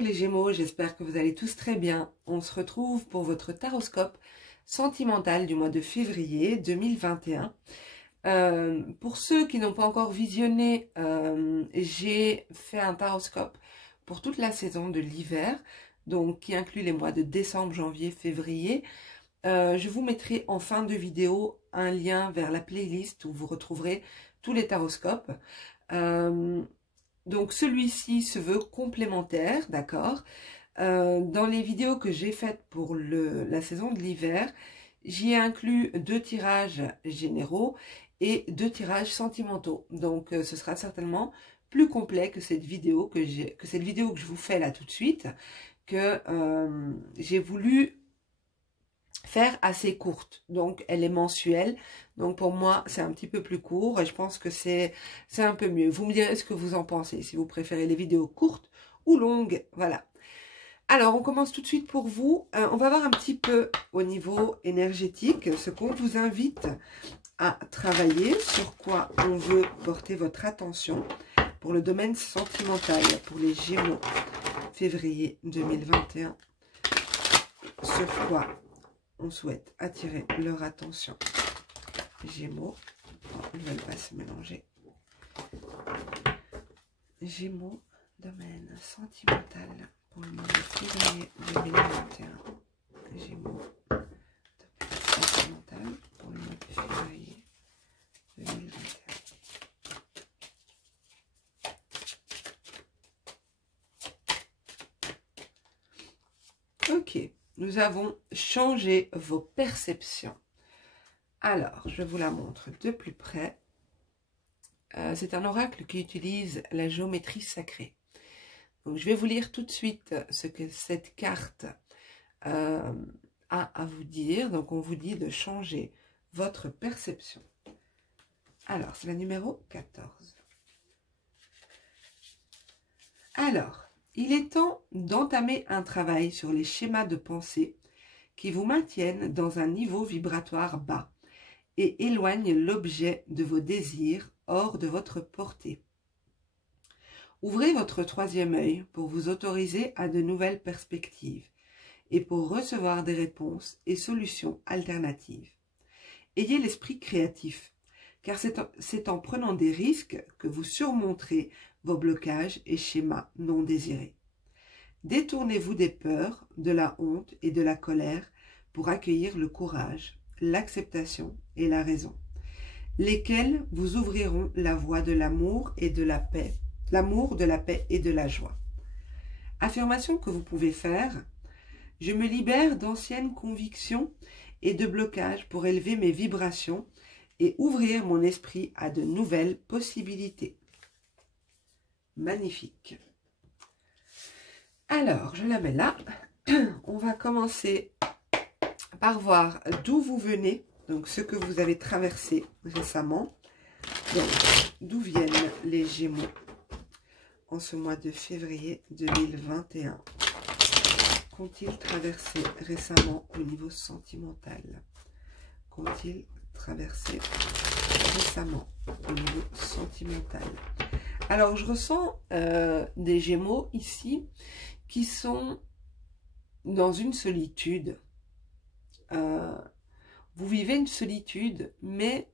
les Gémeaux, j'espère que vous allez tous très bien. On se retrouve pour votre taroscope sentimental du mois de février 2021. Pour ceux qui n'ont pas encore visionné, j'ai fait un taroscope pour toute la saison de l'hiver, donc qui inclut les mois de décembre, janvier, février. Je vous mettrai en fin de vidéo un lien vers la playlist où vous retrouverez tous les taroscopes. Donc celui-ci se veut complémentaire, d'accord. Dans les vidéos que j'ai faites pour la saison de l'hiver, j'y ai inclus 2 tirages généraux et 2 tirages sentimentaux. Donc ce sera certainement plus complet que cette vidéo que je vous fais là tout de suite, que j'ai voulu faire assez courte. Donc elle est mensuelle. Donc pour moi c'est un petit peu plus court et je pense que c'est un peu mieux. Vous me direz ce que vous en pensez, si vous préférez les vidéos courtes ou longues. Voilà. Alors on commence tout de suite pour vous. On va voir un petit peu au niveau énergétique ce qu'on vous invite à travailler, sur quoi on veut porter votre attention pour le domaine sentimental pour les Gémeaux février 2021. Sur quoi on souhaite attirer leur attention. Gémeaux, ils ne veulent pas se mélanger. Gémeaux, domaine sentimental pour le mois de février 2021. Gémeaux, domaine sentimental pour le mois de février 2021. Ok. Nous avons changé vos perceptions. Alors, je vous la montre de plus près. C'est un oracle qui utilise la géométrie sacrée. Donc, je vais vous lire tout de suite ce que cette carte a à vous dire. Donc, on vous dit de changer votre perception. Alors, c'est la numéro 14. Alors, il est temps d'entamer un travail sur les schémas de pensée qui vous maintiennent dans un niveau vibratoire bas et éloignent l'objet de vos désirs hors de votre portée. Ouvrez votre 3e œil pour vous autoriser à de nouvelles perspectives et pour recevoir des réponses et solutions alternatives. Ayez l'esprit créatif, car c'est en prenant des risques que vous surmonterez vos blocages et schémas non désirés. Détournez-vous des peurs, de la honte et de la colère pour accueillir le courage, l'acceptation et la raison, lesquels vous ouvriront la voie de l'amour et de la paix, de la paix et de la joie. Affirmation que vous pouvez faire: je me libère d'anciennes convictions et de blocages pour élever mes vibrations et ouvrir mon esprit à de nouvelles possibilités. Magnifique. Alors, je la mets là. On va commencer par voir d'où vous venez, donc ce que vous avez traversé récemment. Donc, d'où viennent les Gémeaux en ce mois de février 2021? Qu'ont-ils traversé récemment au niveau sentimental? Qu'ont-ils traversé récemment au niveau sentimental? Alors, je ressens des Gémeaux ici qui sont dans une solitude. Vous vivez une solitude, mais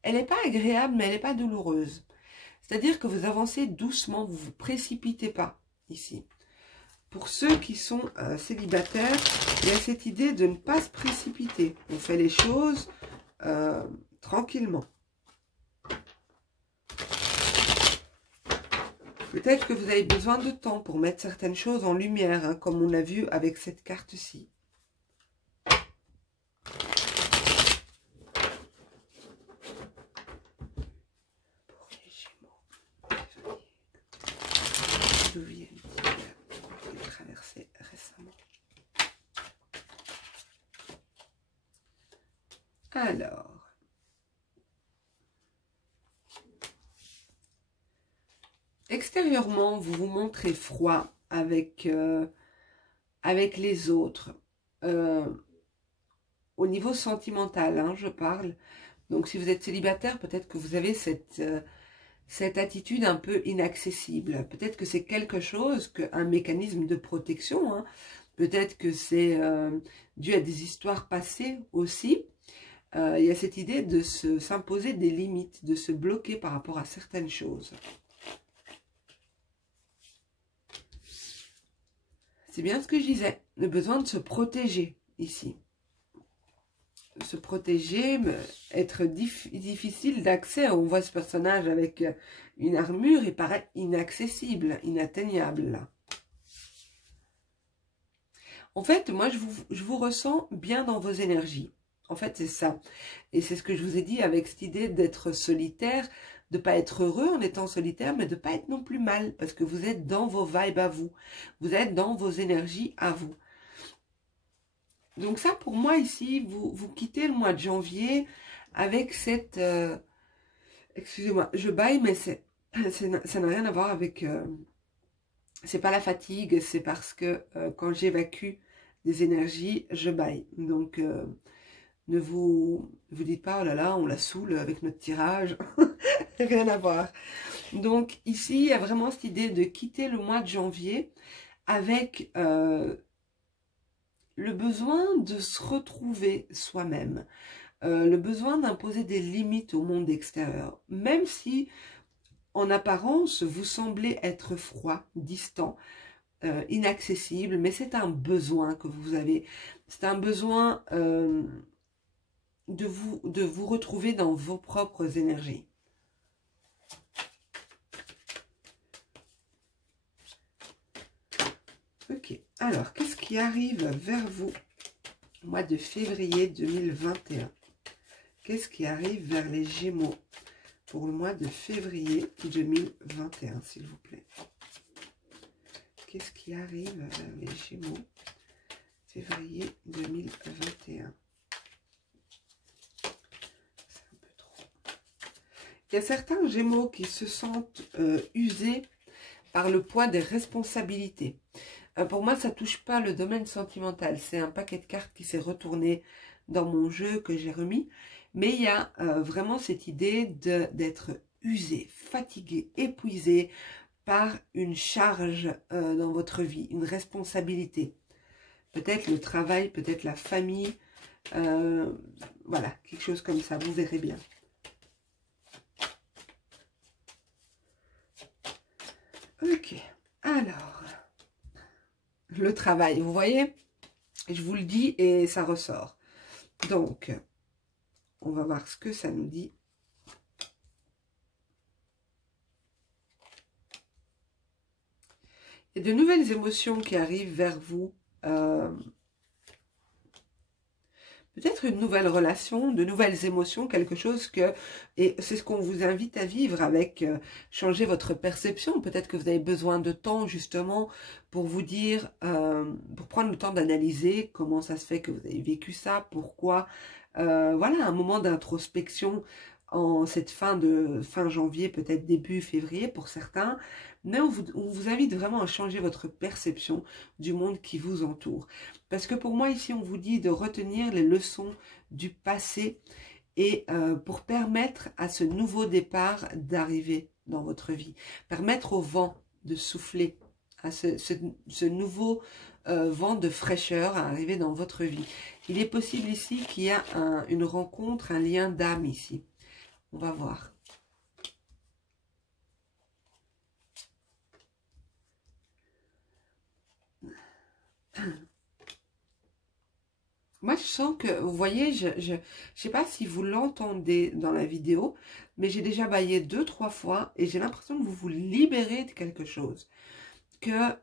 elle n'est pas agréable, mais elle n'est pas douloureuse. C'est-à-dire que vous avancez doucement, vous ne vous précipitez pas ici. Pour ceux qui sont célibataires, il y a cette idée de ne pas se précipiter. On fait les choses tranquillement. Peut-être que vous avez besoin de temps pour mettre certaines choses en lumière, hein, comme on a vu avec cette carte-ci. Pour les Gémeaux, d'où viennent-ils traversés récemment? Alors, extérieurement, vous vous montrez froid avec les autres. Au niveau sentimental, hein, je parle. Donc, si vous êtes célibataire, peut-être que vous avez cette cette attitude un peu inaccessible. Peut-être que c'est quelque chose, un mécanisme de protection, hein. Peut-être que c'est dû à des histoires passées aussi. Il y a cette idée de s'imposer des limites, de se bloquer par rapport à certaines choses. C'est bien ce que je disais, le besoin de se protéger ici. Se protéger, être difficile d'accès. On voit ce personnage avec une armure, il paraît inaccessible, inatteignable là. En fait, moi, je vous ressens bien dans vos énergies. En fait, c'est ça. Et c'est ce que je vous ai dit avec cette idée d'être solitaire, de ne pas être heureux en étant solitaire, mais de ne pas être non plus mal, parce que vous êtes dans vos vibes à vous. Vous êtes dans vos énergies à vous. Donc ça, pour moi, ici, vous quittez le mois de janvier avec cette... excusez-moi, je baille, mais ça n'a rien à voir avec... c'est pas la fatigue, c'est parce que quand j'évacue des énergies, je baille. Donc, ne vous dites pas, oh là là, on la saoule avec notre tirage. Rien à voir. Donc, ici, il y a vraiment cette idée de quitter le mois de janvier avec le besoin de se retrouver soi-même. Le besoin d'imposer des limites au monde extérieur. Même si... en apparence, vous semblez être froid, distant, inaccessible, mais c'est un besoin que vous avez. C'est un besoin de vous retrouver dans vos propres énergies. Ok, alors, qu'est-ce qui arrive vers vous au mois de février 2021? Qu'est-ce qui arrive vers les Gémeaux pour le mois de février 2021, s'il vous plaît? Qu'est-ce qui arrive vers les Gémeaux février 2021? C'est un peu trop. Il y a certains Gémeaux qui se sentent usés par le poids des responsabilités. Pour moi, ça ne touche pas le domaine sentimental. C'est un paquet de cartes qui s'est retourné dans mon jeu que j'ai remis. Mais il y a vraiment cette idée d'être usé, fatigué, épuisé par une charge dans votre vie, une responsabilité. Peut-être le travail, peut-être la famille. Voilà, quelque chose comme ça, vous verrez bien. Ok, alors... le travail, vous voyez, je vous le dis et ça ressort. Donc, on va voir ce que ça nous dit. Il y a de nouvelles émotions qui arrivent vers vous. Peut-être une nouvelle relation, de nouvelles émotions, quelque chose que... et c'est ce qu'on vous invite à vivre avec changer votre perception. Peut-être que vous avez besoin de temps, justement, pour vous dire, pour prendre le temps d'analyser comment ça se fait que vous avez vécu ça, pourquoi. Voilà, un moment d'introspection en cette fin janvier, peut-être début février pour certains. Mais on vous invite vraiment à changer votre perception du monde qui vous entoure. Parce que pour moi, ici, on vous dit de retenir les leçons du passé et pour permettre à ce nouveau départ d'arriver dans votre vie. Permettre au vent de souffler, à ce nouveau vent de fraîcheur à arriver dans votre vie. Il est possible ici qu'il y a une rencontre, un lien d'âme ici. On va voir. Moi, je sens que, vous voyez, je sais pas si vous l'entendez dans la vidéo, mais j'ai déjà baillé 2-3 fois et j'ai l'impression que vous vous libérez de quelque chose. Que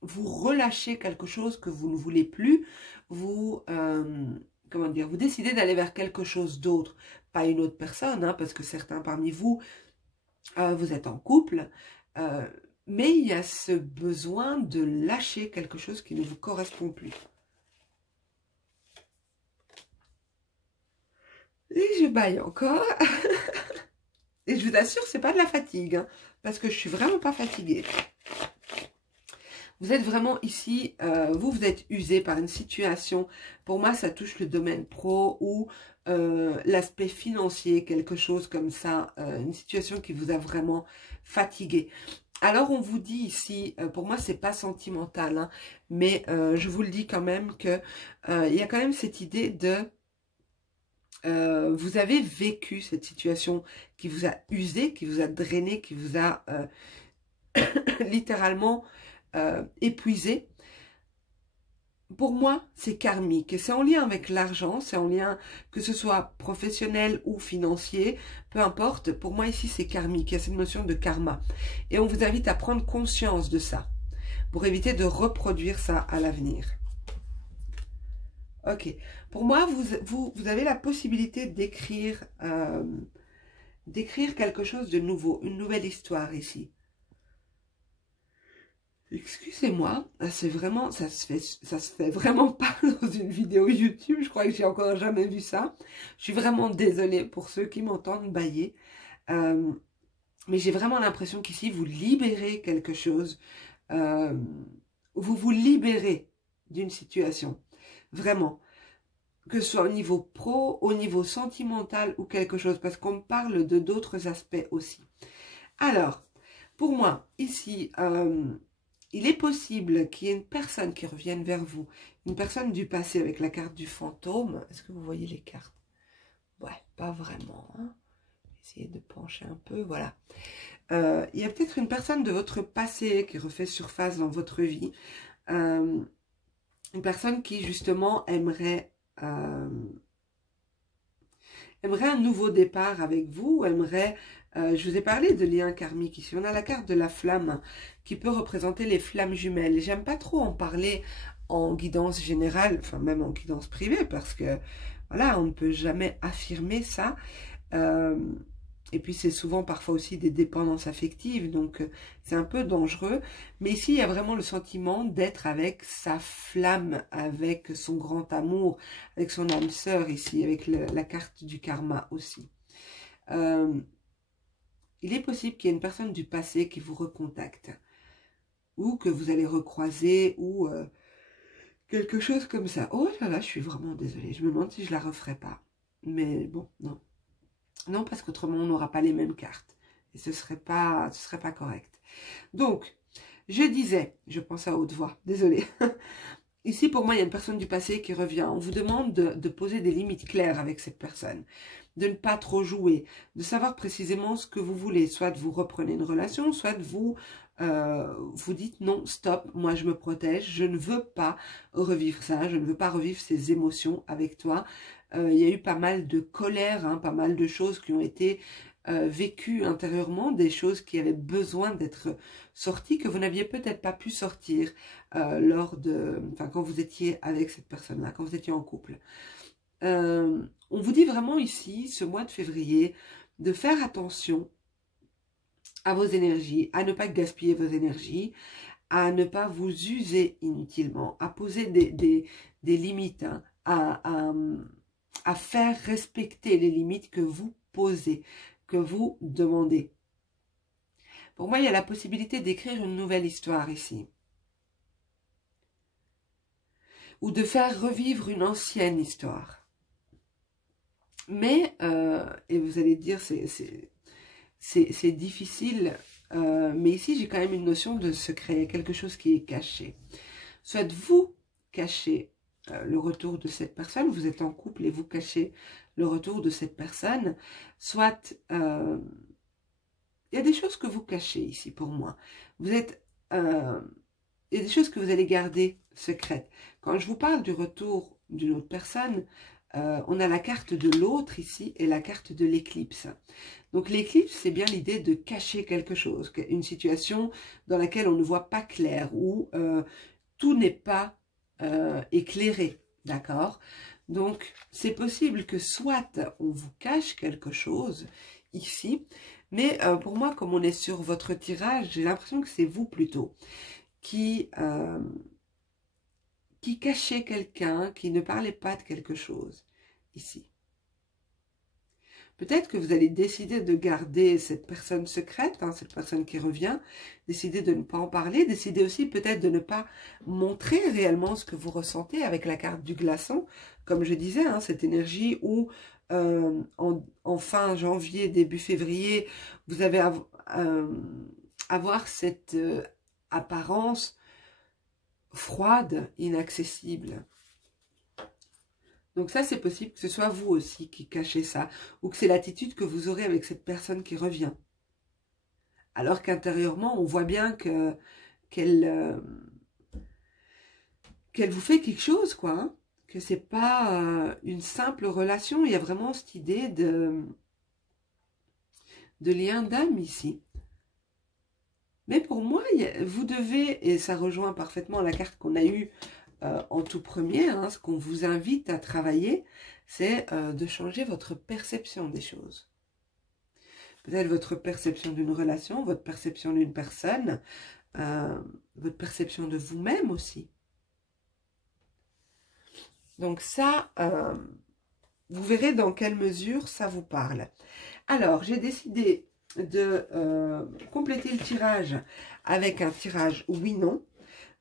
vous relâchez quelque chose que vous ne voulez plus. Vous, comment dire, vous décidez d'aller vers quelque chose d'autre. Pas une autre personne, hein, parce que certains parmi vous, vous êtes en couple. Mais il y a ce besoin de lâcher quelque chose qui ne vous correspond plus. Et je baille encore. Et je vous assure, c'est pas de la fatigue. Hein, parce que je suis vraiment pas fatiguée. Vous êtes vraiment ici, vous êtes usé par une situation. Pour moi, ça touche le domaine pro ou l'aspect financier, quelque chose comme ça, une situation qui vous a vraiment fatigué. Alors on vous dit ici, pour moi c'est pas sentimental, hein, mais je vous le dis quand même que il y a quand même cette idée de vous avez vécu cette situation qui vous a usé, qui vous a drainé, qui vous a littéralement épuisé. Pour moi, c'est karmique et c'est en lien avec l'argent, c'est en lien que ce soit professionnel ou financier, peu importe. Pour moi ici, c'est karmique, il y a cette notion de karma. Et on vous invite à prendre conscience de ça pour éviter de reproduire ça à l'avenir. Ok, pour moi, vous avez la possibilité d'écrire quelque chose de nouveau, une nouvelle histoire ici. Excusez-moi, c'est vraiment, ça se fait vraiment pas dans une vidéo YouTube. Je crois que j'ai encore jamais vu ça. Je suis vraiment désolée pour ceux qui m'entendent bâiller. Mais j'ai vraiment l'impression qu'ici, vous libérez quelque chose. Vous vous libérez d'une situation. Vraiment. Que ce soit au niveau pro, au niveau sentimental ou quelque chose. Parce qu'on parle de d'autres aspects aussi. Alors, pour moi, ici... il est possible qu'il y ait une personne qui revienne vers vous, une personne du passé avec la carte du fantôme. Est-ce que vous voyez les cartes? Ouais, pas vraiment. Hein. Essayez de pencher un peu, voilà. Il y a peut-être une personne de votre passé qui refait surface dans votre vie. Une personne qui, justement, aimerait un nouveau départ avec vous, aimerait... je vous ai parlé de lien karmique ici. On a la carte de la flamme qui peut représenter les flammes jumelles. Et j'aime pas trop en parler en guidance générale, enfin même en guidance privée, parce que voilà, on ne peut jamais affirmer ça. Et puis c'est souvent parfois aussi des dépendances affectives, donc c'est un peu dangereux. Mais ici, il y a vraiment le sentiment d'être avec sa flamme, avec son grand amour, avec son âme sœur ici, avec la carte du karma aussi. Il est possible qu'il y ait une personne du passé qui vous recontacte, ou que vous allez recroiser, ou quelque chose comme ça. Oh là là, je suis vraiment désolée, je me demande si je la referai pas. Mais bon, non. Non, parce qu'autrement, on n'aura pas les mêmes cartes. Et ce serait pas correct. Donc, je disais, je pense à haute voix, désolée. Ici, pour moi, il y a une personne du passé qui revient. On vous demande de poser des limites claires avec cette personne, de ne pas trop jouer, de savoir précisément ce que vous voulez. Soit vous reprenez une relation, soit vous dites non, stop, moi je me protège, je ne veux pas revivre ça, je ne veux pas revivre ces émotions avec toi. Il y a eu pas mal de colère, hein, pas mal de choses qui ont été vécues intérieurement, des choses qui avaient besoin d'être sorties, que vous n'aviez peut-être pas pu sortir quand vous étiez avec cette personne-là, quand vous étiez en couple. On vous dit vraiment ici, ce mois de février, de faire attention à vos énergies, à ne pas gaspiller vos énergies, à ne pas vous user inutilement, à poser des limites, hein, à faire respecter les limites que vous posez, que vous demandez. Pour moi, il y a la possibilité d'écrire une nouvelle histoire ici. Ou de faire revivre une ancienne histoire. Mais, et vous allez dire, c'est difficile, mais ici, j'ai quand même une notion de secret, quelque chose qui est caché. Soit vous cachez le retour de cette personne, vous êtes en couple et vous cachez le retour de cette personne, soit il y a des choses que vous cachez ici pour moi. Il y a des choses que vous allez garder secrètes. Quand je vous parle du retour d'une autre personne, on a la carte de l'autre ici et la carte de l'éclipse. Donc l'éclipse, c'est bien l'idée de cacher quelque chose, une situation dans laquelle on ne voit pas clair, où tout n'est pas éclairé, d'accord? Donc c'est possible que soit on vous cache quelque chose ici, mais pour moi, comme on est sur votre tirage, j'ai l'impression que c'est vous plutôt qui cachez quelqu'un, qui ne parlait pas de quelque chose ici. Peut-être que vous allez décider de garder cette personne secrète, hein, cette personne qui revient, décider de ne pas en parler, décider aussi peut-être de ne pas montrer réellement ce que vous ressentez avec la carte du glaçon, comme je disais, hein, cette énergie où en fin janvier, début février, vous allez avoir cette apparence froide, inaccessible. Donc ça, c'est possible que ce soit vous aussi qui cachez ça, ou que c'est l'attitude que vous aurez avec cette personne qui revient. Alors qu'intérieurement, on voit bien qu'elle vous fait quelque chose, quoi, hein, que c'est pas une simple relation. Il y a vraiment cette idée de lien d'âme ici. Mais pour moi, vous devez, et ça rejoint parfaitement la carte qu'on a eue en tout premier, hein, ce qu'on vous invite à travailler, c'est de changer votre perception des choses. Peut-être votre perception d'une relation, votre perception d'une personne, votre perception de vous-même aussi. Donc ça, vous verrez dans quelle mesure ça vous parle. Alors, j'ai décidé de compléter le tirage avec un tirage oui-non.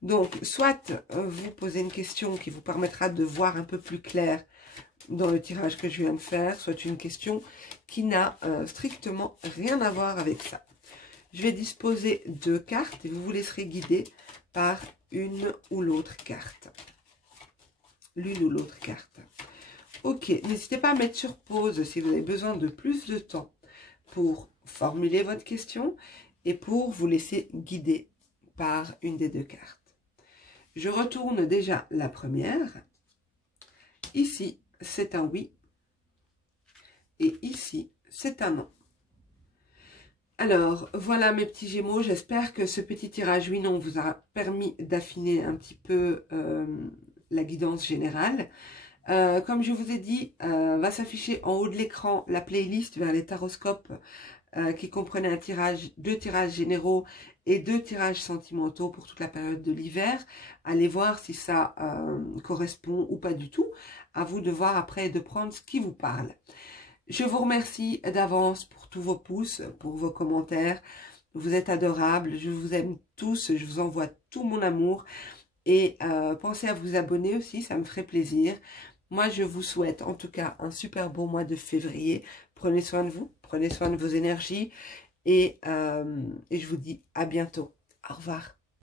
Donc, soit vous posez une question qui vous permettra de voir un peu plus clair dans le tirage que je viens de faire, soit une question qui n'a strictement rien à voir avec ça. Je vais disposer 2 cartes et vous vous laisserez guider par une ou l'autre carte. L'une ou l'autre carte. Ok, n'hésitez pas à mettre sur pause si vous avez besoin de plus de temps pour formuler votre question et pour vous laisser guider par une des 2 cartes. Je retourne déjà la première. Ici, c'est un oui. Et ici, c'est un non. Alors, voilà mes petits Gémeaux. J'espère que ce petit tirage oui-non vous a permis d'affiner un petit peu la guidance générale. Comme je vous ai dit, va s'afficher en haut de l'écran la playlist vers les taroscopes qui comprenait un tirage, 2 tirages généraux et 2 tirages sentimentaux pour toute la période de l'hiver. Allez voir si ça correspond ou pas du tout. À vous de voir après et de prendre ce qui vous parle. Je vous remercie d'avance pour tous vos pouces, pour vos commentaires. Vous êtes adorables, je vous aime tous, je vous envoie tout mon amour. Et pensez à vous abonner aussi, ça me ferait plaisir. Moi, je vous souhaite en tout cas un super beau mois de février. Prenez soin de vous, prenez soin de vos énergies et je vous dis à bientôt. Au revoir.